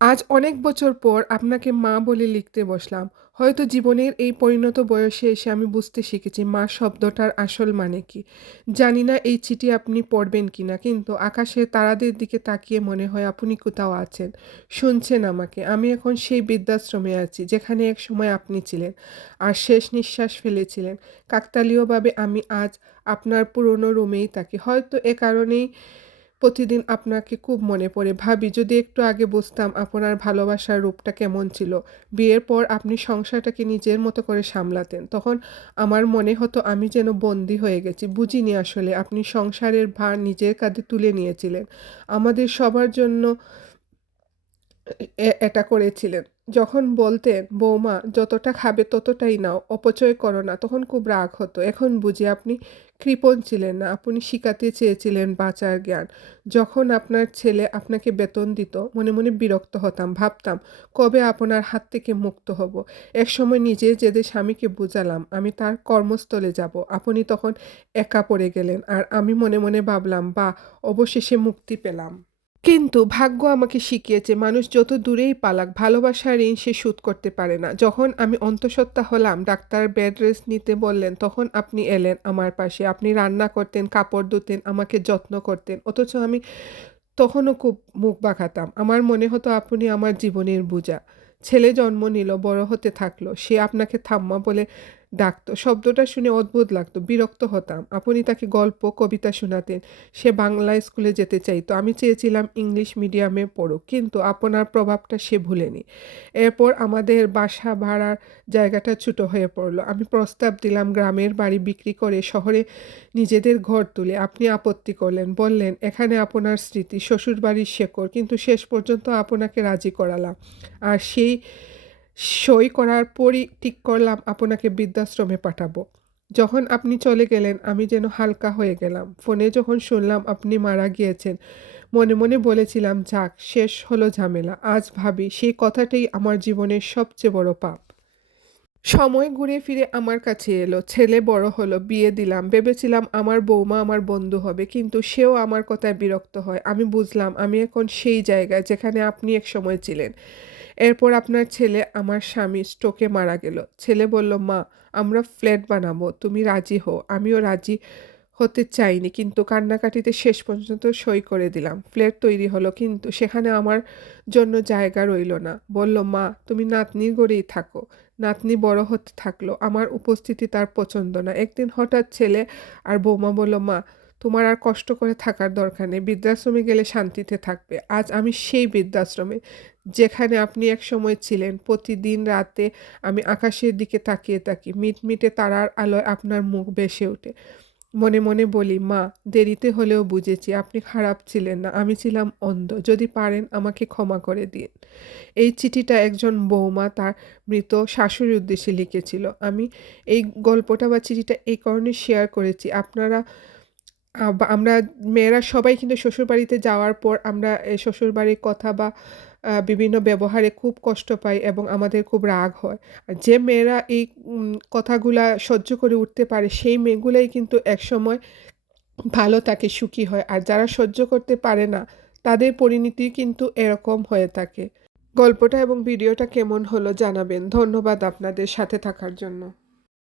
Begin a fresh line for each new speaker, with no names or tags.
আজ অনেক বছর পর আপনাকে মা বলে লিখতে বসলাম। হয়তো জীবনের এই পরিণত বয়সে এসে আমি বুঝতে শিখেছি মা শব্দটার আসল মানে কি। জানি না এই চিঠি আপনি পড়বেন কি না কিন্তু আকাশে তারাদের দিকে তাকিয়ে মনে হয় আপনি কোথাও আছেন। শুনছেন আমাকে, আমি এখন সেই বৃদ্ধাশ্রমে আছি, যেখানে এক সময় আপনি ছিলেন আর শেষ নিঃশ্বাস ফেলেছিলেন। কাকতালীয়ভাবে আমি আজ আপনার পুরনো রুমেই থাকি। হয়তো এ কারণেই প্রতিদিন আপনাকে খুব মনে পড়ে। ভাবি, যদি একটু আগে বুঝতাম আপনার ভালোবাসার রূপটা কেমন ছিল। বিয়ের পর আপনি সংসারটাকে নিজের মতো করে সামলাতেন। তখন আমার মনে হতো আমি যেন বন্দি হয়ে গেছি। বুঝিনি আসলে আপনি সংসারের ভার নিজের কাঁধে তুলে নিয়েছিলেন। আমাদের সবার জন্য এটা করেছিলেন। যখন বলতেন, বৌমা, যতটা খাবে ততটাই নাও, অপচয় করো না। তখন খুব রাগ হতো। এখন বুঝি আপনি কৃপণ ছিলেন না, আপনি শিখাতে চেয়েছিলেন বাঁচার জ্ঞান। যখন আপনার ছেলে আপনাকে বেতন দিত, মনে মনে বিরক্ত হতাম, ভাবতাম, কবে আপনার হাত থেকে মুক্ত হব? এক সময় নিজে যেদের স্বামীকে বুঝালাম, আমি তার কর্মস্থলে যাব। আপনি তখন একা পড়ে গেলেন, আর আমি মনে মনে ভাবলাম বা অবশেষে মুক্তি পেলাম। কিন্তু ভাগ্য আমাকে শিখিয়েছে, মানুষ যত দূরেই পালাক, ভালোবাসার ঋণ সে শোধ করতে পারে না। যখন আমি অন্তঃসত্ত্বা হলাম, ডাক্তার বেড রেস্ট নিতে বললেন, তখন আপনি এলেন আমার পাশে। আপনি রান্না করতেন, কাপড় ধুতেন, আমাকে যত্ন করতেন। অথচ আমি তখনও খুব মুখ বাঁকাতাম। আমার মনে হতো আপনি আমার জীবনের বোঝা। ছেলে জন্ম নিল, বড় হতে থাকল। সে আপনাকে থাম্মা বলে ডাকতো। শব্দটা শুনে অদ্ভুত লাগতো, বিরক্ত হতাম। আপনি তাকে গল্প, কবিতা শোনাতেন। সে বাংলা স্কুলে যেতে চাইতো। আমি চেয়েছিলাম ইংলিশ মিডিয়ামে পড়ুক, কিন্তু আপনার প্রভাবটা সে ভুলেনি। এরপর আমাদের বাসা ভাড়ার জায়গাটা ছোটো হয়ে পড়ল। আমি প্রস্তাব দিলাম গ্রামের বাড়ি বিক্রি করে শহরে নিজেদের ঘর তুলে। আপনি আপত্তি করলেন, বললেন, এখানে আপনার স্মৃতি, শ্বশুরবাড়ির শেকড়, কিন্তু শেষ পর্যন্ত আপনাকে রাজি করালাম। আর সেই সই করার পরই ঠিক করলাম আপনাকে বৃদ্ধাশ্রমে পাঠাবো। যখন আপনি চলে গেলেন, আমি যেন হালকা হয়ে গেলাম। ফোনে যখন শুনলাম আপনি মারা গিয়েছেন, মনে মনে বলেছিলাম, যাক, শেষ হলো ঝামেলা। আজ ভাবি, সেই কথাটাই আমার জীবনের সবচেয়ে বড় পাপ। সময় ঘুরে ফিরে আমার কাছে এলো। ছেলে বড় হলো, বিয়ে দিলাম। ভেবেছিলাম, আমার বৌমা আমার বন্ধু হবে। কিন্তু সেও আমার কথায় বিরক্ত হয়। আমি বুঝলাম, আমি এখন সেই জায়গায় যেখানে আপনি এক সময় ছিলেন। এরপর আপনার ছেলে আমার স্বামী স্ট্রোকে মারা গেল। ছেলে বলল, মা, আমরা ফ্ল্যাট বানাবো, তুমি রাজি হও। আমিও রাজি হতে চাইনি, কিন্তু কান্নাকাটিতে শেষ পর্যন্ত সই করে দিলাম। ফ্ল্যাট তৈরি হলো, কিন্তু সেখানে আমার জন্য জায়গা রইল না। বলল, মা, তুমি নাতনির গড়েই থাকো। নাতনি বড় হতে থাকল। আমার উপস্থিতি তার পছন্দ না। একদিন হঠাৎ ছেলে আর বৌমা বলল, মা তোমার আর কষ্ট করে থাকার দরকার নেই। বৃদ্ধাশ্রমে গেলে শান্তিতে থাকবে। আজ আমি সেই বৃদ্ধাশ্রমে যেখানে আপনি এক সময় ছিলেন। প্রতিদিন রাতে আমি আকাশের দিকে তাকিয়ে থাকি। মিটমিটে তারার আলোয় আপনার মুখ ভেসে ওঠে। মনে মনে বলি, মা, দেরিতে হলেও বুঝেছি, আপনি খারাপ ছিলেন না। আমি ছিলাম অন্ধ। যদি পারেন আমাকে ক্ষমা করে দিন। এই চিঠিটা একজন বৌমা তার মৃত শাশুড়ির উদ্দেশ্যে লিখেছিল। আমি এই গল্পটা বা চিঠিটা এই কারণে শেয়ার করেছি। আপনারা আমরা মেয়েরা সবাই কিন্তু শ্বশুরবাড়িতে যাওয়ার পর আমরা শ্বশুরবাড়ির কথা বা বিভিন্ন ব্যবহারে খুব কষ্ট পাই এবং আমাদের খুব রাগ হয়। আর যে মেয়েরা এই কথাগুলা সহ্য করে উঠতে পারে সেই মেয়েগুলাই কিন্তু একসময় ভালো থাকে, সুখী হয়। আর যারা সহ্য করতে পারে না, তাদের পরিণতি কিন্তু এরকম হয়ে থাকে। গল্পটা এবং ভিডিওটা কেমন হলো জানাবেন। ধন্যবাদ আপনাদের সাথে থাকার জন্য।